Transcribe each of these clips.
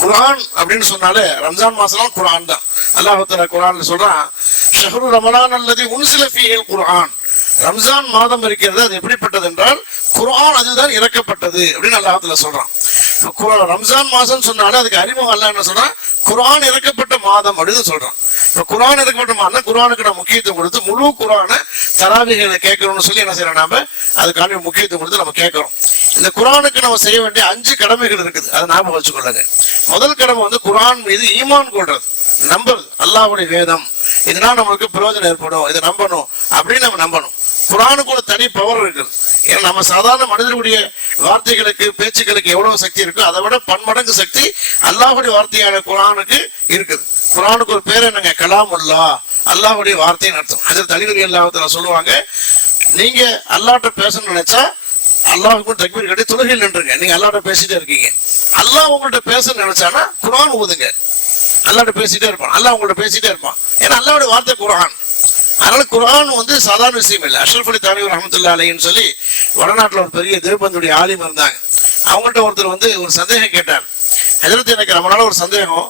குர்ஆன் அப்படின்னு சொன்னாலே ரம்ஜான் மாசம் குர்ஆன் தான். அல்லாஹ் தஆலா குர்ஆன்ல சொல்றான், ஷஹ்ரு ரமலான் அல்லதி உன்சில ஃபீஹில் குர்ஆன். ரம்ஜான் மாதம் இருக்கிறது, அது எப்படிப்பட்டது என்றால் குர்ஆன் அதுதான் இறக்கப்பட்டது அப்படின்னு அல்லாஹ் தஆலா சொல்றான். ரம்ஜான் மாசம் சொன்னாலே அதுக்கு அறிமுகம் அல்லாஹ் என்ன சொல்றான், குர்ஆன் இறக்கப்பட்ட மாதம் அப்படின்னு சொல்றான். இப்ப குர்ஆன் இறக்கப்பட்ட மாதம், குர்ஆனுக்கு நம்ம முக்கியத்துவம் கொடுத்து முழு குர்ஆனை தராவிகளை கேட்கணும்னு சொல்லி என்ன செய்யறோம், நாம அதுக்கான முக்கியத்துவம் கொடுத்து நம்ம கேட்கிறோம். இந்த குர்ஆனுக்கு நம்ம செய்ய வேண்டிய 5 கடமைகள் இருக்குது, அதை ஞாபகம் வச்சுக்கொள்ளுங்க. முதல் கடமை வந்து குர்ஆன் மீது ஈமான் கொள்றது, நம்புறது. அல்லாஹ்வுடைய வேதம், இதனால நம்மளுக்கு பிரயோஜனம் ஏற்படும், இதை நம்பணும் அப்படின்னு நம்ம நம்பணும். குர்ஆனுக்கு ஒரு தனி பவர் இருக்குது. ஏன்னா நம்ம சாதாரண மனிதர்களுடைய வார்த்தைகளுக்கு பேச்சுக்களுக்கு எவ்வளவு சக்தி இருக்கோ அதை விட பன்மடங்கு சக்தி அல்லாஹ்வுடைய வார்த்தையான குர்ஆனுக்கு இருக்குது. குர்ஆனுக்கு ஒரு பேர் என்னங்க, கலாமுல்லாஹ், அல்லாஹ்வுடைய வார்த்தைன்னு அர்த்தம். ஹஜ்ரத் அலி ரலியல்லாஹு தஆலா சொல்லுவாங்க, நீங்க அல்லாஹ்ட்ட பேசணும்னு நினைச்சா அல்லாஹ்வுக்கு தக்பீர் கட்டி தொழுகையில் நின்றுங்க. நீங்க அல்லாஹ்ட்ட பேசிட்டே இருக்கீங்க. அல்லாஹ் உங்கள்ட்ட பேசணும்னு நினைச்சானா குர்ஆன் ஓதுங்க. அல்லாஹ்ட்ட பேசிட்டே இருப்பான், அல்லாஹ் உங்கள்ட்ட பேசிட்டே இருப்பான். ஏன்னா அல்லாஹ்வுடைய வார்த்தை குர்ஆன். அதனால குர்ஆன் வந்து சாதாரண விஷயம் இல்லை. அஷ்ரஃப் அலி தானவி ரஹ்மத்துல்லாஹி அலைஹின்னு சொல்லி வடநாட்டில் ஒரு பெரிய தேவபந்துடைய ஆலிம் இருந்தாங்க. அவங்கள்ட்ட ஒருத்தர் வந்து ஒரு சந்தேகம் கேட்டார். ஹஜ்ரத், எனக்கு நம்மளால ஒரு சந்தேகம்,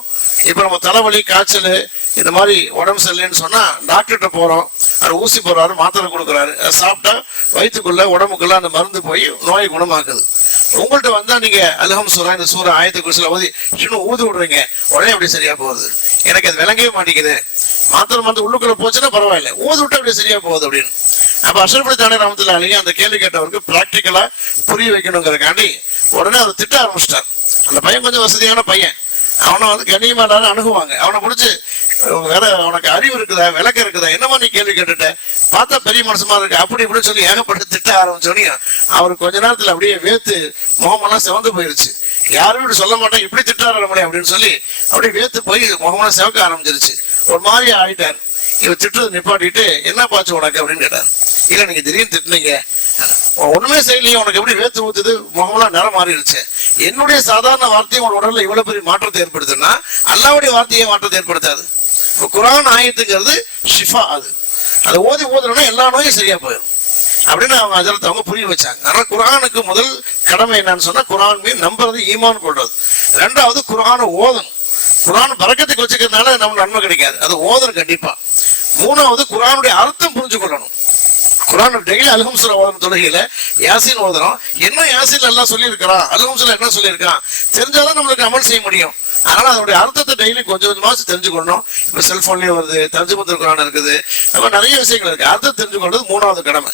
இப்போ நம்ம தலைவலி காய்ச்சல் இந்த மாதிரி உடம்பு சரியில்லைன்னு சொன்னா டாக்டர்கிட்ட போறோம், அவர் ஊசி போடுறாரு, மாத்திரை கொடுக்குறாரு, அதை சாப்பிட்டா வயிற்றுக்குள்ள உடம்புக்குள்ள அந்த மருந்து போய் நோயை குணமாக்குது. உங்கள்கிட்ட வந்தா நீங்க அல்ஹம் சூரா, இந்த சூரா ஆயத்து குர்சில ஓதி இன்னும் ஊதி விடுறீங்க, உடனே அப்படி சரியா போகுது. எனக்கு அது விளங்கவே மாட்டேங்குது. மாத்திரை மருந்து உள்ளுக்குள்ள போச்சுன்னா பரவாயில்ல, ஊதி விட்டு அப்படி சரியா போகுது அப்படின்னு. அப்ப அஷ்ரஃப் அலி தானவி ரஹ்மத்துல்லாஹி அலைஹி அந்த கேள்வி கேட்டவருக்கு பிராக்டிக்கலா புரிய வைக்கணுங்கிறக்காண்டி உடனே அவர் திட்ட ஆரம்பிச்சிட்டார். அந்த பையன் கொஞ்சம் வசதியான பையன், அவனை வந்து கண்ணியமா எல்லாரும் அணுகுவாங்க. அவனை பிடிச்சி, வேற உனக்கு அறிவு இருக்குதா, விளக்கம் இருக்குதா, என்னமா நீ கேள்வி கேட்டுட்ட, பார்த்தா பெரிய மனசுமா இருக்கு, அப்படி இப்படின்னு சொல்லி ஏகப்பட்டு திட்ட ஆரம்பிச்சோன்னே அவருக்கு கொஞ்ச நேரத்துல அப்படியே வேத்து முகமெல்லாம் சிவந்து போயிருச்சு. யாரும் இப்படி சொல்ல மாட்டேன், இப்படி திட்டாரு நம்மளே அப்படின்னு சொல்லி அப்படியே வேத்து போய் முகமெல்லாம் சிவக்க ஆரம்பிச்சிருச்சு. ஒரு மாதிரி ஆயிட்டார். இவர் திட்டுறது நிப்பாட்டிட்டு, என்ன பாச்சு உனக்கு அப்படின்னு கேட்டார். இல்ல, நீங்க திடீர்னு திட்டுனீங்க, ஒண்ணுமே செய்யலையே, உனக்கு எப்படி வேத்து ஊத்துது, முகமெல்லாம் நிறம் மாறிடுச்சு. என்னுடைய சாதாரண வார்த்தையும் உன் உடல்ல இவ்வளவு பெரிய மாற்றத்தை ஏற்படுத்துன்னா அல்லாஹ்வுடைய வார்த்தையே மாற்றத்தை ஏற்படுத்தாது. குர்ஆன் ஆயத்துங்கிறது ஷிஃபா, அது ஓதி ஓதுனா எல்லா நோயும் சரியா போயிடும் அப்படின்னு அவங்க ஹஜ்ரத் அவங்க புரிய வச்சாங்க. ஆனா குர்ஆனுக்கு முதல் கடமை என்னன்னு சொன்னா குர்ஆன் மீது நம்புறது, ஈமான் கொள்றது. ரெண்டாவது குர்ஆனை ஓதணும். குர்ஆன் பரக்கத்துக்கு வச்சுக்கிறதுனால நமக்கு நன்மை கிடைக்காது, அது ஓதணும் கண்டிப்பா. மூணாவது குர்ஆனுடைய அர்த்தம் புரிஞ்சு கொள்ளணும். குர்ஆன் டெய்லி அல்ஹம் சூரா ஓதணும், தொழுகையில யாசீன் ஓதணும். என்ன யாசீன் எல்லாம் சொல்லியிருக்கிறான், அல்ஹம் சூரா என்ன சொல்லியிருக்கான் தெரிஞ்சாதான் நம்மளுக்கு அமல் செய்ய முடியும். அதனால அதனுடைய அர்த்தத்தை டெய்லி கொஞ்சம் கொஞ்சமாச்சு தெரிஞ்சுக்கணும். இப்ப செல்போன்லயே வருது, தர்ஜுமத்துல் குர்ஆன் இருக்குது, அப்ப நிறைய விஷயங்கள் இருக்கு. அர்த்தம் தெரிஞ்சுக்கொள்றது மூணாவது கடமை.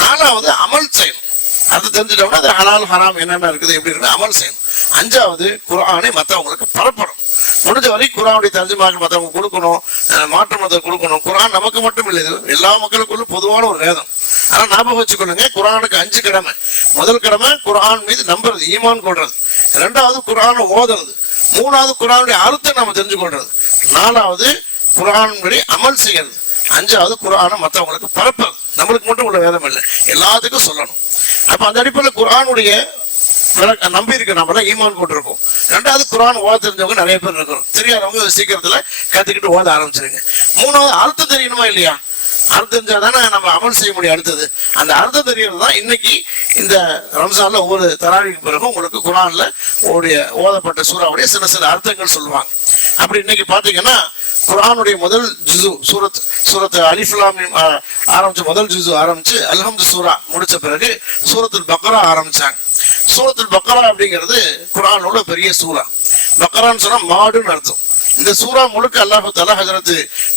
நாலாவது அமல் செய்யணும். அர்த்தம் தெரிஞ்சுட்டோம்னா அது ஹலால் ஹராம் என்னென்ன இருக்குது, எப்படி இருக்கு அமல் செய்யணும். அஞ்சாவது குர்ஆனை மற்றவங்களுக்கு பரப்பணும். முடிஞ்ச வரை குர்ஆனுடைய தர்ஜுமாக்கள் மற்றவங்க கொடுக்கணும், மாற்று மதத்தை கொடுக்கணும். குர்ஆன் நமக்கு மட்டும் இல்லை, எல்லா மக்களுக்குள்ள பொதுவான ஒரு வேதம். ஆனா ஞாபகம் வச்சுக்கொள்ளுங்க, குர்ஆனுக்கு 5 கடமை. முதல் கடமை குர்ஆன் மீது நம்புறது, ஈமான் கொள்றது. ரெண்டாவது குர்ஆனை ஓதுறது. மூணாவது குர்ஆனுடைய அர்த்தம் நம்ம தெரிஞ்சு கொள்றது. நாலாவது குர்ஆன் படி அமல் செய்யறது. அஞ்சாவது குர்ஆனை மற்றவங்களுக்கு பரப்புறது. நம்மளுக்கு மட்டும் உள்ள வேதம் இல்லை, எல்லாத்துக்கும் சொல்லணும். அப்ப அந்த அடிப்படையில் குர்ஆனுடைய நம்பி இருக்க நம்மள ஈமான் கொண்டிருக்கோம். ரெண்டாவது குர்ஆன் ஓத தெரிஞ்சவங்க நிறைய பேர் இருக்கிறோம், தெரியாதவங்க சீக்கிரத்துல கத்துக்கிட்டு ஓத ஆரம்பிச்சிருங்க. மூணாவது அர்த்தம் தெரியணுமா இல்லையா, அர்த்தம் தெரிஞ்சாதானே நம்ம அமல் செய்ய முடியும். அடுத்தது அந்த அர்த்தம் தெரியறது தான் இன்னைக்கு இந்த ரம்ஜான்ல ஒவ்வொரு தராவிக்கு பிறகு உங்களுக்கு குர்ஆன்ல ஓதப்பட்ட சூறாவுடைய சில சில அர்த்தங்கள் சொல்லுவாங்க. அப்படி இன்னைக்கு பாத்தீங்கன்னா குர்ஆனுடைய முதல் ஜுசு சூரத் அலிஃப் லாம் மீம் ஆரம்பிச்சு முதல் ஜுசு ஆரம்பிச்சு அல்ஹம்து சூரா முடிச்ச பிறகு சூரத்துல் பக்ரா ஆரம்பிச்சாங்க. சூரத்துல் பக்ரா அப்படிங்கிறது குர்ஆனோட பெரிய சூரா. பக்ரான்னு சொன்னா மாடுன்னு அர்த்தம். இந்த சூரா முழுக்க அல்லாஹ் தஆலா ஹஜ்ரத்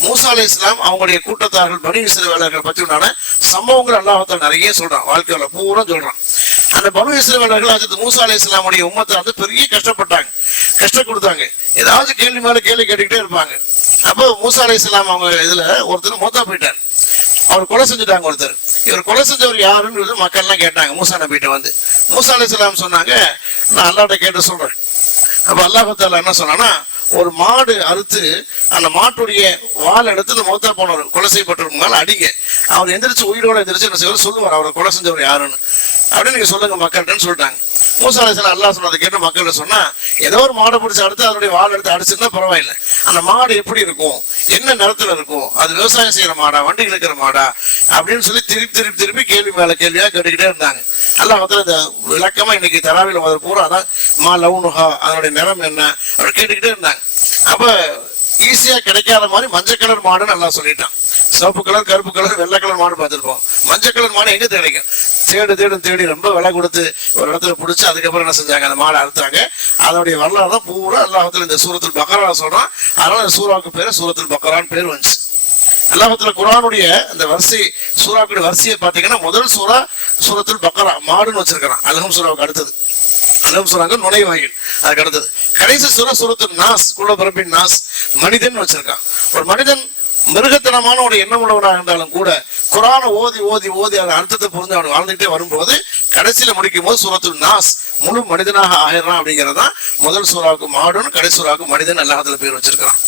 மூசா அலைஹிஸ்ஸலாம் அவங்களுடைய கூட்டத்தார்கள் பனி இஸ்ரவேலர்கள் பற்றி உண்டான சம்பவங்கள் அல்லாஹ் தஆலா நிறைய சொல்றான், வாழ்க்கையில பூரா சொல்றான். அந்த பனி இஸ்ரவேலர்கள் ஹஜ்ரத் மூசா அலைஹிஸ்ஸலாமுடைய உம்மத்தை வந்து பெரிய கஷ்டப்பட்டாங்க, கஷ்டம் கொடுத்தாங்க. ஏதாவது கேள்வி மேல கேள்வி கேட்டுக்கிட்டே இருப்பாங்க. அப்போ மூசா அலைஹிஸ்ஸலாம் அவங்க இதுல ஒருத்தர் மூத்தா போயிட்டார், அவர் கொலை செஞ்சுட்டாங்க ஒருத்தர். இவர் கொலை செஞ்சவர் யாருன்னு மக்கள் எல்லாம் கேட்டாங்க மூசா நபிட்ட வந்து. மூசா அலைஹிஸ்ஸலாம் சொன்னாங்க, நான் அல்லாஹ்ட்ட கேட்டு சொல்றேன். அப்ப அல்லாஹ் தஆலா என்ன சொன்னான்னா, ஒரு மாடு அறுத்து அந்த மாட்டுடைய வால் எடுத்து மூத்தா போனவர் கொலை செய்யப்பட்டவருக்கு மேல அடிங்க, அவர் எந்திரிச்சு உயிரோட எந்திரிச்சு என்ன செய்வார் சொல்லுவார், அவரை கொலை செஞ்சவர் யாருன்னு அப்படின்னு நீங்க சொல்லுங்க மக்கள்கிட்டன்னு சொல்லிட்டாங்க. மூசா அலைஹிஸ்ஸலாம் அல்லாஹ் சொன்னதை கேட்டு மக்கள்கிட்ட சொன்னா, ஏதோ ஒரு மாடை பிடிச்சி அடுத்து அதனுடைய வால் எடுத்து அடிச்சுன்னா பரவாயில்லை, அந்த மாடு எப்படி இருக்கும், என்ன நிறத்துல இருக்கும், அது விவசாயம் செய்யற மாடா வண்டி இழுக்கிற மாடா அப்படின்னு சொல்லி திருப்பி கேள்வி மேல கேள்வியா கேட்டுக்கிட்டே இருந்தாங்க. அல்லாஹ் இந்த விளக்கமா இன்னைக்கு தராவில பூரா அதான் மா லவுனுஹா, அதனுடைய நிறம் என்ன அப்படின்னு கேட்டுக்கிட்டே இருந்தாங்க. அப்ப ஈஸியா கிடைக்காத மாதிரி மஞ்சள் கலர் மாடுன்னு நல்லா சொல்லிட்டான். சிவப்பு கலர், கருப்பு கலர், வெள்ளை கலர் மாடு பார்த்துருப்போம். மஞ்சள் கலர் மாடு எங்க கிடைக்கும்? தேடி ரொம்ப விலை கொடுத்து ஒரு இடத்துல பிடிச்சி அதுக்கப்புறம் என்ன செஞ்சாங்க, அந்த மாடை அறுத்தாங்க. அதனுடைய வரலாறு தான் பூரா அல்லாஹ்வுத்தாலா இந்த சூரத்துல் பக்ரா சொல்றான். அதனால இந்த சூறாவுக்கு பேரு சூரத்துல் பக்ரான்னு பேர் வந்துச்சு. அல்லாஹ்வுத்தாலா குர்ஆனுடைய அந்த வரிசை சூறாக்குடைய வரிசையை பார்த்தீங்கன்னா முதல் சூறா சூரத்துல் பக்ரா மாடுன்னு வச்சிருக்கிறான். அல்ஹம் சூறாவுக்கு அடுத்தது. அல்ஹம் சூறாங்க நுழைவாயில், அதுக்கு அடுத்தது கடைசி சூறா சூரத்துல் நாஸ், குல பரப்பின் நாஸ், மனிதன் வச்சிருக்கான். ஒரு மனிதன் மிருகத்தனமான ஒரு எண்ணம் உள்ளவனாக இருந்தாலும் கூட குர்ஆனை ஓதி ஓதி ஓதி அதன் அர்த்தத்தை புரிஞ்சு அவன் வாழ்ந்துகிட்டே வரும்போது கடைசியில முடிக்கும் போது சூரத்துல் நாஸ் முழு மனிதனாக ஆயிடுறான். அப்படிங்கிறதான் முதல் சூறாவுக்கு மாடுன்னு, கடைசி சூறாவுக்கு மனிதன் அல்லாஹ்வுத்தாலா பேர் வச்சிருக்கிறான்.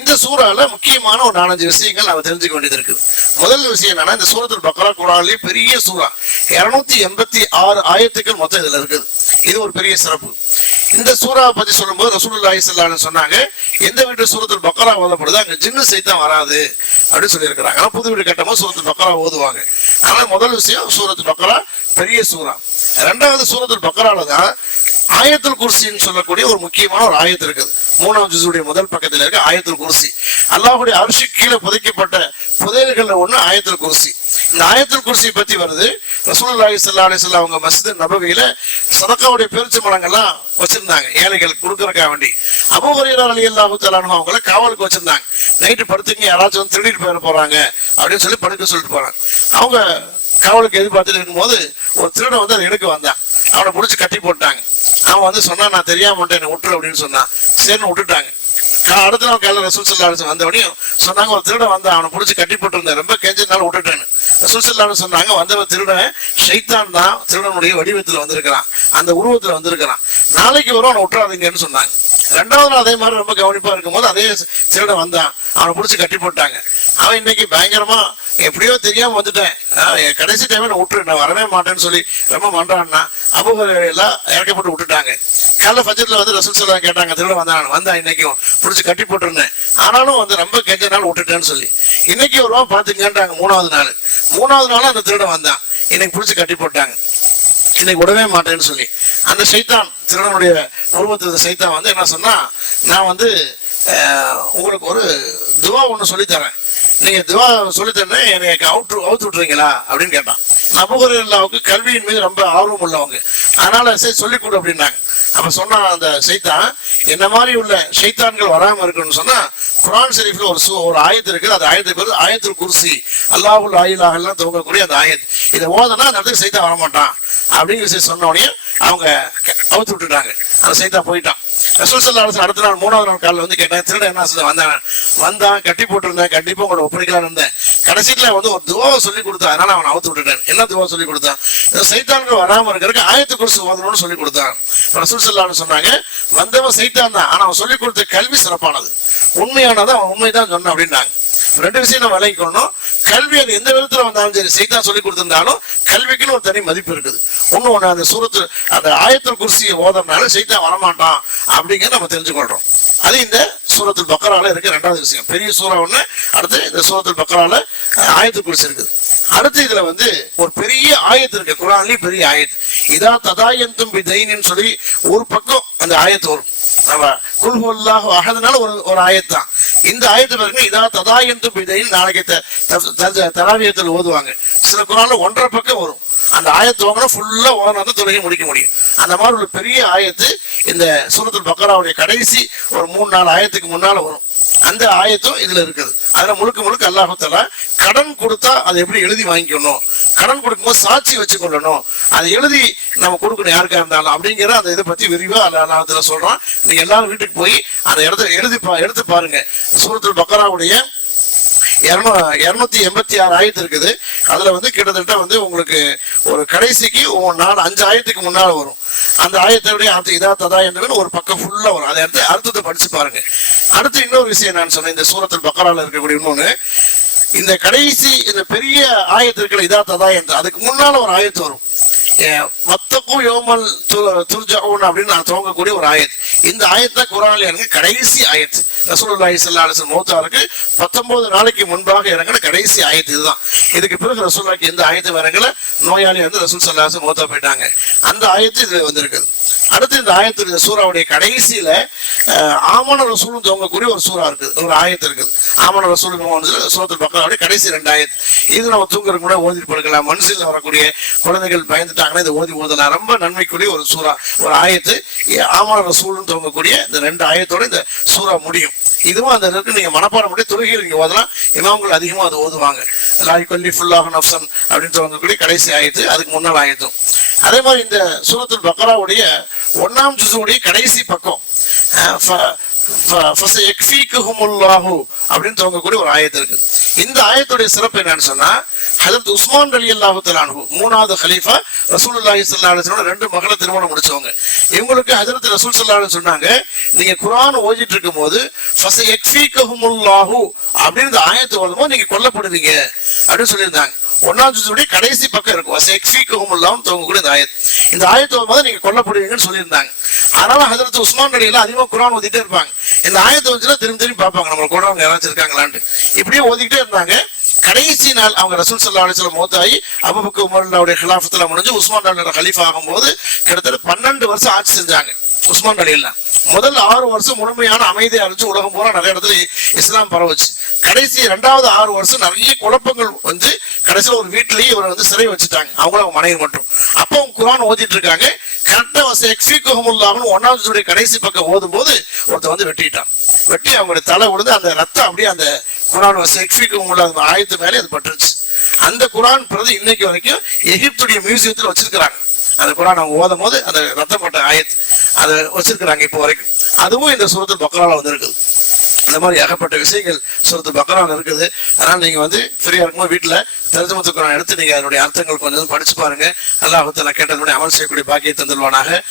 இந்த சூறால முக்கியமான ஒரு 4-5 விஷயங்கள் நம்ம தெரிஞ்சுக்க வேண்டியது இருக்குது. முதல் விஷயம் என்னன்னா, இந்த சூரத்துல் பக்ரா குர்ஆன்லயே பெரிய சூறா, 286 ஆயத்துக்கள் மொத்தம் இதுல இருக்குது. இது ஒரு பெரிய சிறப்பு. இந்த சூறாவை பத்தி சொல்லும்போது ரசூலுல்லாஹி ஸல்லல்லாஹு அலைஹி வஸல்லம் சொன்னாங்க, எந்த வீட்டு சூரத்துல் பக்ரா ஓதப்படுது அங்க ஜின்னு சைத்தான் வராது அப்படின்னு சொல்லியிருக்கிறாங்க. ஆனா புது வீடு கட்டும்போது சூரத்துல் பக்ரா ஓதுவாங்க. அதனால முதல் விஷயம் சூரத்துல் பக்ரா பெரிய சூறா. இரண்டாவது சூரத்துல் பக்ரால தான் ஆயத்துல் குர்சின்னு சொல்லக்கூடிய ஒரு முக்கியமான ஒரு ஆயத்து இருக்குது. 3ஆம் ஜுஸுடைய முதல் பக்கத்துல இருக்க ஆயத்துல் குர்சி. அல்லாஹ்வுடைய அர்ஷுக்கு கீழே புதைக்கப்பட்ட புதையல்கள்ல ஒண்ணு ஆயத்துல் குர்சி. இந்த ஆயத்துல் குர்சி பத்தி வருது. ரசூலுல்லாஹி ஸல்லல்லாஹு அலைஹி வஸல்லம் அவங்க மஸ்ஜித் நபவியில சதகாவுடைய பேரிச்ச மரங்கள்லாம் வச்சிருந்தாங்க ஏழைகள் கொடுக்கறதுக்காக வேண்டி. அபூ ஹுரைரா ரலியல்லாஹு தஆலா அன்ஹு அவங்கள காவலுக்கு வச்சிருந்தாங்க. நைட்டு படுத்துங்க, யாராச்சும் வந்து திருடிட்டு போயிட போறாங்க அப்படின்னு சொல்லி படுக்க சொல்லிட்டு போறாங்க. அவங்க காவலுக்கு எதிர்பார்த்துட்டு இருக்கும்போது ஒரு திருடன் வந்து அதை எடுக்க வந்தான். அவனை பிடிச்சி கட்டி போட்டாங்க. அவன் வந்து சொன்னா, நான் தெரியாம என்னை விட்டுரு அப்படின்னு சொன்னான். சரின்னு விட்டுட்டாங்க. அடுத்த நாள் காலையில் ரசூல் ஸல்லல்லாஹு அலைஹி வஸல்லம் வந்தவனையும் சொன்னாங்க, ஒரு திருடன் வந்தான், அவனை பிடிச்சி கட்டி போட்டுருந்தேன், ரொம்ப கெஞ்சனால விட்டுட்டேன்னு. ரசூல் ஸல்லல்லாஹு அலைஹி வஸல்லம் சொன்னாங்க, வந்தவன் திருடன் ஷைத்தான் தான், திருடனுடைய வடிவத்தில் வந்திருக்கிறான், அந்த உருவத்தில் வந்திருக்கிறான், நாளைக்கு வரும், அவனை விட்டுறாதீங்கன்னு சொன்னாங்க. ரெண்டாவது நாள் அதே மாதிரி ரொம்ப கவனிப்பா இருக்கும்போது அதே திருடன் வந்தான், அவனை பிடிச்சி கட்டி போட்டாங்க. அவன் இன்னைக்கு பயங்கரமா எப்படியோ தெரியாம வந்துட்டேன், கடைசி டைம் நான் விட்டுரு, நான் வரவே மாட்டேன்னு சொல்லி ரொம்ப மன்றான்னா அபூ ஹுரைரா எல்லாம் இறக்கப்பட்டு விட்டுட்டாங்க. காலைல ஃபஜ்ர்ல வந்து ரசூல் ஸல்லல்லாஹு கேட்டாங்க, திருட வந்தா இன்னைக்கும் பிடிச்சி கட்டி போட்டிருந்தேன், ஆனாலும் வந்து ரொம்ப கெஞ்ச நாள் விட்டுட்டேன்னு சொல்லி. இன்னைக்கு ஒரு ரூபா பார்த்துக்கேன்ட்டாங்க. மூணாவது நாள் அந்த திருடன் வந்தான், இன்னைக்கு பிடிச்சி கட்டி போட்டாங்க, இன்னைக்கு விடவே மாட்டேன்னு சொல்லி. அந்த சைத்தான், திருடனுடைய உருவத்தில் சைத்தான் வந்து என்ன சொன்னா, நான் வந்து உங்களுக்கு ஒரு துவா ஒன்று சொல்லித்தரேன், நீங்க துவா சொல்லித்தரேன், எனக்கு அவுத்து விட்டுறீங்களா அப்படின்னு கேட்டான். அபூ ஹுரைராவுக்கு கல்வியின் மீது ரொம்ப ஆர்வம் உள்ளவங்க, அதனால சரி சொல்லிக் கொடு அப்படின்னாங்க. அப்ப சொன்னா அந்த சைத்தான், என்ன மாதிரி உள்ள சைத்தான்கள் வராம இருக்குன்னு சொன்னா, குர்ஆன் ஷரீஃப்ல ஒரு ஆயத்து இருக்குது. அந்த ஆயத்துக்கு வந்து ஆயத்துல் குர்சி, அல்லாஹுல் லா இலாஹ இல்லல்லாஹ் துவங்கக்கூடிய அந்த ஆயத். இதை ஓதனா அந்த இடத்துக்கு சைத்தான் வரமாட்டான் அப்படிங்கிற விஷயம் சொன்ன உடனே அவங்க அவுத்து விட்டுட்டாங்க. அந்த சைத்தான் போயிட்டான். ரசூல் ஸல்லல்லாஹு அலைஹி வஸல்லம் அடுத்த நாள் 3ஆவது நாள் காலையில் வந்து கேட்டாங்க, திருடன் என்ன செஞ்ச வந்தான் கட்டி போட்டிருந்தேன், கண்டிப்பா உங்களோட ஒப்படைக்கலான்னு இருந்தேன், கடைசியில வந்து ஒரு துவாவை சொல்லி கொடுத்தான், அதனால அவனை அவுத்து விட்டுட்டேன். என்ன துவா சொல்லி கொடுத்தான்? சைத்தான்கள் வராம இருக்கிறதுக்கு ஆயத்துல் குர்சி ஓதணும்னு சொல்லி கொடுத்தான். ரசூல் ஸல்லல்லாஹு அலைஹி வஸல்லம் சொன்னாங்க, வந்தவன் சைத்தான் தான், ஆனா அவன் சொல்லி கொடுத்த கல்வி சிறப்பானது, உண்மையானது, அவன் உண்மைதான் சொன்னான் அப்படின்னாங்க. ரெண்டு விஷயம் நம்ம விளங்கிக்கணும். கல்வி அது எந்த விதத்துல வந்தாலும் சரி, சைத்தான் சொல்லி கொடுத்திருந்தாலும் கல்விக்குன்னு ஒரு தனி மதிப்பு இருக்குது. ஒண்ணு அந்த சூரத்து அந்த ஆயத்துல் குர்சியை ஓதறனால சைத்தான் வரமாட்டான் அப்படிங்கிறத நம்ம தெரிஞ்சுக்கொள்றோம். அது இந்த சூரத்துல் பக்ரால இருக்கு. ரெண்டாவது விஷயம், பெரிய சூறா ஒண்ணு, அடுத்து இந்த சூரத்துல் பக்ரால ஆயத்துல் குர்சி இருக்குது. அடுத்து இதுல வந்து ஒரு பெரிய ஆயத்து இருக்கு, குர்ஆன்லயே பெரிய ஆயத்து. இதா ததாயந்தும் பிதைனின்னு சொல்லி ஒரு பக்கம் அந்த ஆயத்து வரும். நம்ம குல் ஹுவல்லாஹு அஹத்னால ஒரு ஆயத்து தான். இந்த ஆயத்து பாருங்க, இதா ததாயந்தும் பிதைன், நாளைக்கு தராவியத்தில் ஓதுவாங்க. சில குர்ஆன்ல 1.5 பக்கம் வரும். அந்த ஆயத்து வாங்கினா ஃபுல்லா ஓனா தான் தொழுகை முடிக்க முடியும். அந்த மாதிரி ஒரு பெரிய ஆயத்து இந்த சூரத்துல் பக்ராவுடைய கடைசி ஒரு 3-4 ஆயத்துக்கு முன்னால வரும். அந்த ஆயத்தும் இதுல இருக்குது. அதுல முழுக்க அல்லாஹ் தஆலா கடன் கொடுத்தா அதை எப்படி எழுதி வாங்கிக்கணும், கடன் கொடுக்கும்போது சாட்சி வச்சு கொள்ளணும், அதை எழுதி நம்ம கொடுக்கணும் யாருக்கா இருந்தாலும் அப்படிங்கிற அந்த இதை பத்தி விரிவா அல்லாஹ் தஆலா சொல்றான். நீங்க எல்லாரும் வீட்டுக்கு போய் அந்த இடத்த எடுத்து பாருங்க. சூரத்துல் பக்ராவுடைய 286 ஆயத்து இருக்குது. அதுல வந்து கிட்டத்தட்ட வந்து உங்களுக்கு ஒரு கடைசிக்கு 5 ஆயத்துக்கு முன்னால வரும். அந்த ஆயத்தோடைய இதா ததா என்று ஒரு பக்கம் ஃபுல்லா வரும். அதை எடுத்து அர்த்தத்தை படிச்சு பாருங்க. அடுத்து இன்னொரு விஷயம் நான் சொன்னேன், இந்த சூரத்துல் பக்ரால இருக்கக்கூடிய இன்னொன்னு, இந்த கடைசி இந்த பெரிய ஆயத்து இருக்கிற இதா ததா என்று அதுக்கு முன்னால ஒரு ஆயத்து வரும், வத்தக்கும் யோமல் துர்ஜஊன் அப்படின்னு நான் துவங்கக்கூடிய ஒரு ஆயத். இந்த ஆயத்தை குர்ஆன்ல இறங்க கடைசி ஆயத். ரசூலுல்லாஹி ஸல்லல்லாஹு அலைஹி வஸல்லம் மௌத்தாருக்கு 19 நாளைக்கு முன்பாக இறங்கின கடைசி ஆயத்து இதுதான். இதுக்கு பிறகு ரசூலுல்லாஹி எந்த ஆயத்து இறங்கல, நோயாளி வந்து ரசூல் ஸல்லல்லாஹு அலைஹி வஸல்லம் மௌத்தா போயிட்டாங்க. அந்த ஆயத்து இதுல வந்திருக்குது. அடுத்து இந்த ஆயத்துடைய சூறாவுடைய கடைசியில ஆமன ரசூலும் துவங்கக்கூடிய ஒரு சூறா இருக்குது, ஒரு ஆயத்து இருக்குது. ஆமன ரசூல் சூரத்துல் பக்ராவுடைய கடைசி 2 ஆயத்து. இது நம்ம தூங்குறதுக்கு கூட ஓதிட்டு படுக்கலாம். மனசில் வரக்கூடிய குழந்தைகள் பயந்துட்டாங்கன்னா இதை ஓதலாம். ரொம்ப நன்மைக்குரிய ஒரு சூறா, ஒரு ஆயத்து. ஆமன ரசூலும் துவங்கக்கூடிய இந்த 2 ஆயத்தோட இந்த சூறா முடியும். இதுவும் அந்த இருக்கு, நீங்க மனப்பாடம் பண்ணி தொழுகையில் நீங்க ஓதலாம். இமாம்கள் அதிகமா அதை ஓதுவாங்க. லாய் கொல்லி ஃபுல்லாக நப்சன் அப்படின்னு துவங்கக்கூடிய கடைசி ஆயத்து, அதுக்கு முன்னால் ஆயத்தும். அதே மாதிரி இந்த சூரத்துல் பக்ராவுடைய 1ஆம் ஜுஸுடைய கடைசி பக்கம் அப்படின்னு துவங்கக்கூடிய ஒரு ஆயத்து இருக்கு. இந்த ஆயத்துடைய சிறப்பு என்னன்னு சொன்னா, ஹஜரத் உஸ்மான் ரலியல்லாஹு தஆலா அன்ஹு 3வது கலீஃபா ரசூலுல்லாஹி ஸல்லல்லாஹு அலைஹி வஸல்லம் 2 மகளை திருமணம் முடிச்சவங்க. இவங்களுக்கு ஹஜரத் ரசூல் ஸல்லல்லாஹு அலைஹி சொன்னாங்க, நீங்க குர்ஆன் ஓதிட்டு இருக்கும்போது ஃபஸயக்ஃபீகுஹுமுல்லாஹு அப்படின்னு இந்த ஆயத்து ஓதும்போது நீங்க கொல்லப்படுவீங்க அப்படின்னு சொல்லியிருந்தாங்க. 1ஆம் ஜுஸுடைய கடைசி பக்கம் இருக்கும், ஃபஸயக்ஃபீகுஹுமுல்லாஹு துவங்கக்கூடிய இந்த ஆயத்து. இந்த ஆயத்து ஓதும்போது நீங்க கொல்லப்படுவீங்கன்னு சொல்லியிருந்தாங்க. அதனால ஹஜரத் உஸ்மான் ரலியல்லாஹு அதிகமா குர்ஆன் ஓதிட்டே இருப்பாங்க. இந்த ஆயத்து வந்துச்சுன்னா திரும்பி பார்ப்பாங்க, நம்ம கொள்றவங்க யாராச்சும் இருக்காங்களான்ட்டு. இப்படியே ஓதிக்கிட்டே இருந்தாங்க. கடைசி நாள் அவங்க ரசூல் ஸல்லல்லாஹு அலைஹி வஸல்லம் மௌத்தாகி அபூபக்கர் உமருடைய ஹிலாஃபத்துல முடிஞ்சு உஸ்மான் ரலியல்லாஹு கலீஃபா ஆகும்போது கிட்டத்தட்ட 12 வருஷம் ஆட்சி செஞ்சாங்க உஸ்மான் ரலியல்லாஹு. முதல் 6 வருஷம் முழுமையான அமைதியா இருந்துச்சு, உலகம் பூரா நிறைய இடத்துல இஸ்லாம் பரவுச்சு. கடைசி 2வது 6 வருஷம் நிறைய குழப்பங்கள் வந்து கடைசியில் ஒரு வீட்டிலேயே இவரை வந்து சிறை வச்சுட்டாங்க, அவங்கள அவங்க மனைவி மட்டும். அப்போ அவங்க குர்ஆன் ஓதிட்டு இருக்காங்க. கரெக்டா எக்ஃபீகுஹுமுல்லாஹ்னு 1ஆம் ஜுஸுடைய கடைசி பக்கம் ஓதும் போது ஒருத்தர் வந்து வெட்டி அவங்களுடைய தலை விழுந்து அந்த ரத்தம் அப்படியே அந்த குர்ஆன் எக்ஃபீகுஹுமுல்லாஹ் ஆயத்து மேலே அது பட்டுருச்சு. அந்த குர்ஆன் பிரதி இன்னைக்கு வரைக்கும் எகிப்துடைய மியூசியத்தில் வச்சிருக்கிறாங்க. அந்த குர்ஆன் அவங்க ஓதும் போது அந்த ரத்தம் பட்ட ஆயத்து அதை வச்சிருக்கிறாங்க இப்போ வரைக்கும். அதுவும் இந்த சூரத்துல் பக்ரால வந்து இருக்குது. இந்த மாதிரி ஏகப்பட்ட விஷயங்கள் சூரத்துல் பக்ரால இருக்குது. அதனால நீங்க வந்து ஃப்ரீயா இருக்கும்போது வீட்டுல தர்ஜுமத்துல் குர்ஆன் எடுத்து நீங்க அதனுடைய அர்த்தங்கள் கொஞ்சம் படிச்சு பாருங்க. அல்லாஹ் தஆலா கேட்டதனுடைய அமல் செய்யக்கூடிய பாக்கியத்தை தந்துள்வானாக.